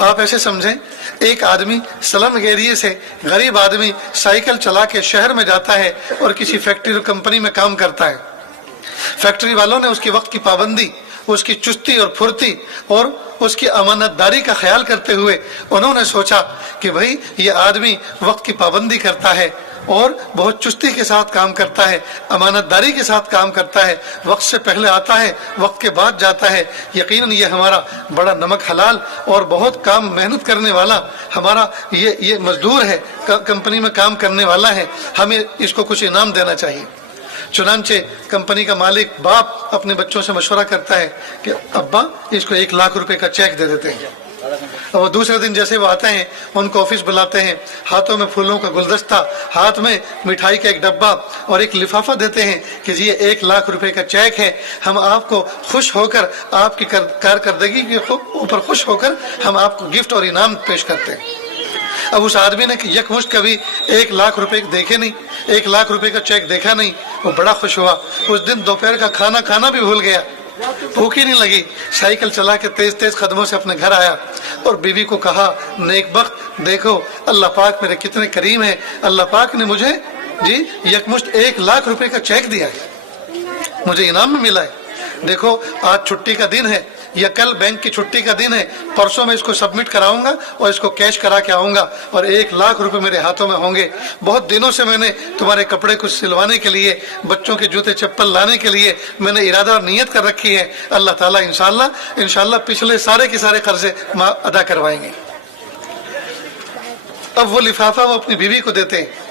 आप ऐसे समझें, एक आदमी स्लम एरिया से गरीब आदमी साइकिल चला के शहर में जाता है और किसी फैक्ट्री और कंपनी में काम करता है। फैक्ट्री वालों ने उसकी वक्त की पाबंदी, उसकी चुस्ती और फुर्ती और उसकी अमानतदारी का ख्याल करते हुए उन्होंने सोचा कि भाई ये आदमी वक्त की पाबंदी करता है और बहुत चुस्ती के साथ काम करता है, अमानतदारी के साथ काम करता है, वक्त से पहले आता है, वक्त के बाद जाता है, यकीनन ये हमारा बड़ा नमक हलाल और बहुत काम मेहनत करने वाला हमारा ये मजदूर है, कंपनी में काम करने वाला है, हमें इसको कुछ इनाम देना चाहिए। चुनांचे कंपनी का मालिक बाप अपने बच्चों से मशवरा करता है कि अब्बा इसको 1 लाख रुपए का चेक दे देते हैं। और वो दूसरे दिन जैसे वो आते हैं, उनको ऑफिस बुलाते हैं, हाथों में फूलों का गुलदस्ता, हाथ में मिठाई का एक डब्बा और एक लिफाफा देते हैं कि जी ये 1 लाख रुपए का चेक है, हम आपको खुश होकर आपकी कारकर्दगी के ऊपर खुश होकर हम आपको गिफ्ट और इनाम पेश करते हैं। अब उस आदमी ने यकमुश्त कभी 1 लाख रुपए देखे नहीं, 1 लाख रुपए का चेक देखा नहीं, वो बड़ा खुश हुआ। उस दिन दोपहर का खाना भी भूल गया, भूख ही नहीं लगी, साइकिल चला के तेज तेज कदमों से अपने घर आया और बीवी को कहा, नेक बख्त देखो अल्लाह पाक मेरे कितने करीम है, अल्लाह पाक ने मुझे जी यकमुश्त 1 लाख रुपए का चेक दिया है, मुझे इनाम में मिला है। देखो आज छुट्टी का दिन है या कल बैंक की छुट्टी का दिन है, परसों में इसको सबमिट कराऊंगा और इसको कैश करा के आऊंगा और 1 लाख रुपए मेरे हाथों में होंगे। बहुत दिनों से मैंने तुम्हारे कपड़े कुछ सिलवाने के लिए, बच्चों के जूते चप्पल लाने के लिए मैंने इरादा और नियत कर रखी है, अल्लाह ताला इंशाल्लाह पिछले सारे के सारे कर्जे अदा करवाएंगे। अब वो लिफाफा वो अपनी बीवी को देते हैं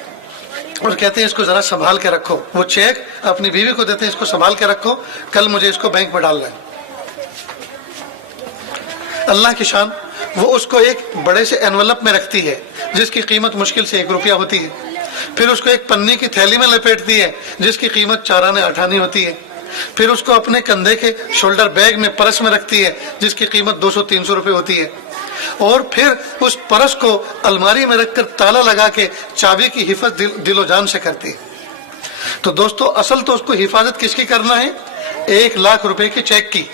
और कहते हैं इसको जरा संभाल के रखो, वो चेक अपनी बीवी को देते हैं, इसको संभाल के रखो, कल मुझे इसको बैंक में डालना है। अल्लाह की शान, वो उसको एक बड़े से एनवलप में रखती है जिसकी कीमत मुश्किल से 1 रुपया होती है, फिर उसको एक पन्नी की थैली में लपेटती है जिसकी कीमत 4 आने 8 आने होती है, फिर उसको अपने कंधे के शोल्डर बैग में पर्स में रखती है जिसकी कीमत 200-300 रुपए होती है, और फिर उस पर्स को अलमारी में रखकर ताला लगा के चाबी की हिफाजत दिलो जान से करती है। तो दोस्तों असल तो उसको हिफाजत किसकी करना है? 1 लाख रुपए के चेक की,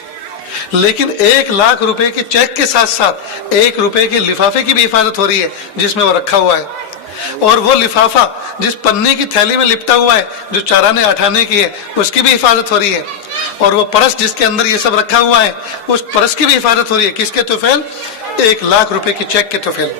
लेकिन 1 लाख रुपए के चेक के साथ साथ 1 रुपए के लिफाफे की भी हिफाजत हो रही है जिसमें वो रखा हुआ है, और वो लिफाफा जिस पन्नी की थैली में लिपटा हुआ है जो 4 आने 8 आने की है उसकी भी हिफाजत हो रही है, और वो पर्स जिसके अंदर ये सब रखा हुआ है उस पर्स की भी हिफाजत हो रही है। किसके तुफैल? 1 लाख रुपए की चेक के तुफैल।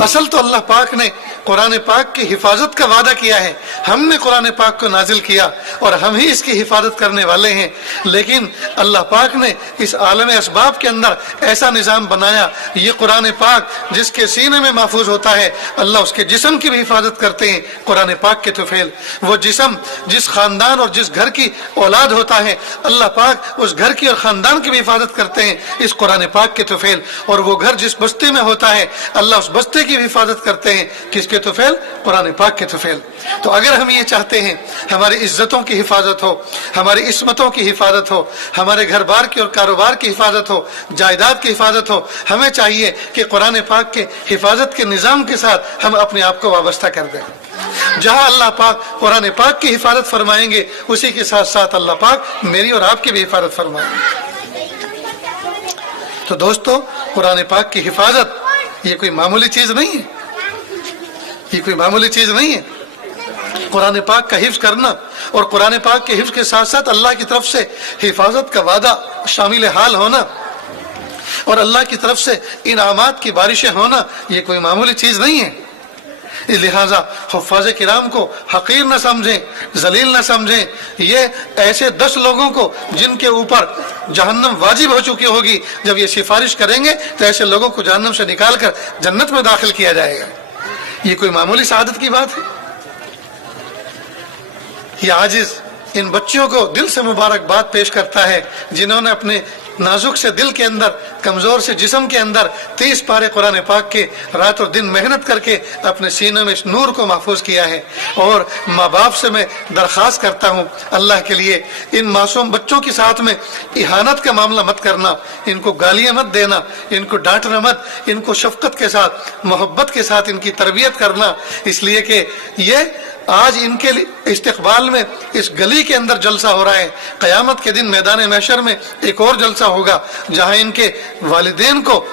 असल तो अल्लाह पाक ने कुरान पाक की हिफाजत का वादा किया है, हमने कुरान पाक को नाजिल किया और हम ही इसकी हिफाजत करने वाले हैं, लेकिन अल्लाह पाक ने इस आलम असबाब के अंदर ऐसा निज़ाम बनाया, ये कुरान पाक जिसके सीने में महफूज होता है अल्लाह उसके जिस्म की भी हिफाजत करते हैं कुरान पाक के तुफैल। वो जिस्म जिस खानदान और जिस घर की औलाद होता है अल्लाह पाक उस घर की और खानदान की भी हिफाजत करते हैं इस कुरान पाक के तुफैल, और वो घर जिस बस्ती में होता है अल्लाह उस बस्ती की भी हिफाजत करते हैं किसके तुफैल? कुरान पाक के तुफैल। तो अगर हम ये चाहते हैं हमारी इज्जतों की हिफाजत हो, हमारी इस्मतों की हिफाजत हो, हमारे घर बार की और कारोबार की हिफाजत हो, जायदाद की हिफाजत हो, हमें चाहिए कि कुरान पाक के हिफाजत के निज़ाम के साथ हम अपने आप को वाबस्ता कर दें। जहाँ अल्लाह पाक कुरान पाक की हिफाजत फरमाएंगे उसी के साथ साथ अल्लाह पाक मेरी और आपकी भी हिफाजत फरमाएंगे। तो दोस्तों कुरान पाक की हिफाजत ये कोई मामूली चीज नहीं है, ये कोई मामूली चीज नहीं है। कुरान पाक का हिफ्ज करना और कुरान पाक के हिफ्ज के साथ साथ अल्लाह की तरफ से हिफाजत का वादा शामिल हाल होना और अल्लाह की तरफ से इनामात की बारिशें होना ये कोई मामूली चीज नहीं है। लिहाजा हुफ़ाज़ किराम को हकीर न समझें, जलील न समझें। ये ऐसे 10 लोगों को जिनके ऊपर जहन्नम वाजिब हो चुकी होगी, जब ये सिफारिश करेंगे तो ऐसे लोगों को जहन्नम से निकाल कर जन्नत में दाखिल किया जाएगा। ये कोई मामूली सआदत की बात है? ये आजिज इन बच्चियों को दिल से मुबारकबाद पेश करता है जिन्होंने अपने नाजुक से दिल के अंदर, कमजोर से जिस्म के अंदर 30 पारे कुरान पाक के रात और दिन मेहनत करके अपने सीने में इस नूर को महफूज किया है। और माँ बाप से मैं दरख्वास्त करता हूँ अल्लाह के लिए, इन मासूम बच्चों के साथ में इहानत का मामला मत करना, इनको गालियाँ मत देना, इनको डांटना मत, इनको शफकत के साथ मोहब्बत के साथ इनकी तरबियत करना, इसलिए कि ये آج ان کے استقبال میں اس گلی کے اندر جلسہ ہو رہا ہے، قیامت کے دن میدان محشر میں ایک اور جلسہ ہوگا جہاں ان کے والدین کو